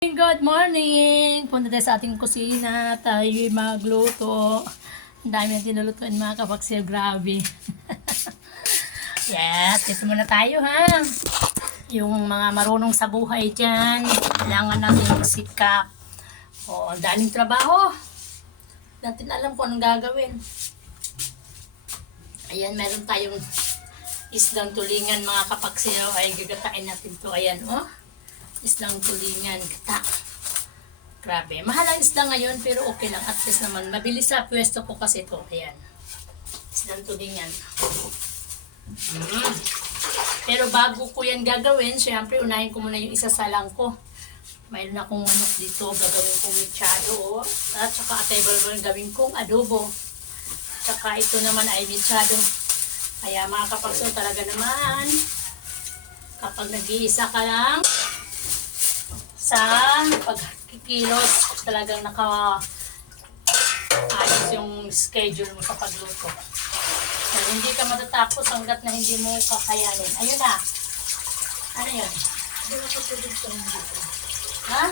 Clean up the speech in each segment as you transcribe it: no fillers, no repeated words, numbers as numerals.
Good morning! Punta tayo sa ating kusina. Tayo'y magluto. Ang dami na tinulutuin mga kapaksil. Grabe. Yes, ito muna tayo ha. Yung mga marunong sa buhay dyan, kailangan natin magsikap. O, ang daming trabaho. Natin alam kung anong gagawin. Ayan, meron tayong islang tulingan mga kapaksil. Ay, gagatain natin to. Ayan, oh. Islang tulingan, gata. Grabe. Mahal ang isla ngayon, pero okay lang. At least naman, mabilis sa pwesto ko kasi ito. Ayan. Islang tulingan. Pero bago ko yan gagawin, syempre, unahin ko muna yung isasalang ko. Mayroon akong manok dito. Gagawin kong mechado. Oh. At saka atay gawin kong adobo. Saka ito naman ay mechado. Kaya mga kapagso talaga naman, kapag nag-iisa ka lang, sa pagkikilos, talagang ayos yung schedule mo sa pagluto. Pero hindi ka matatapos hanggat na hindi mo kakayanin. Ayun na. Ano yun? Hindi na katulog sa dito. Ha?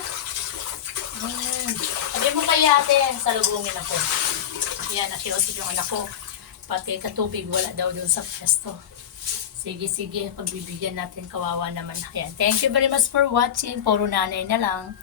Sabi mo kay ate, salubungin ako. Yan, nakiusap yung anak ko. Pati katubig, wala daw dun sa pwesto. Sige, pagbibigyan natin, kawawa naman. Ayan. Thank you very much for watching. Puro nanay na lang.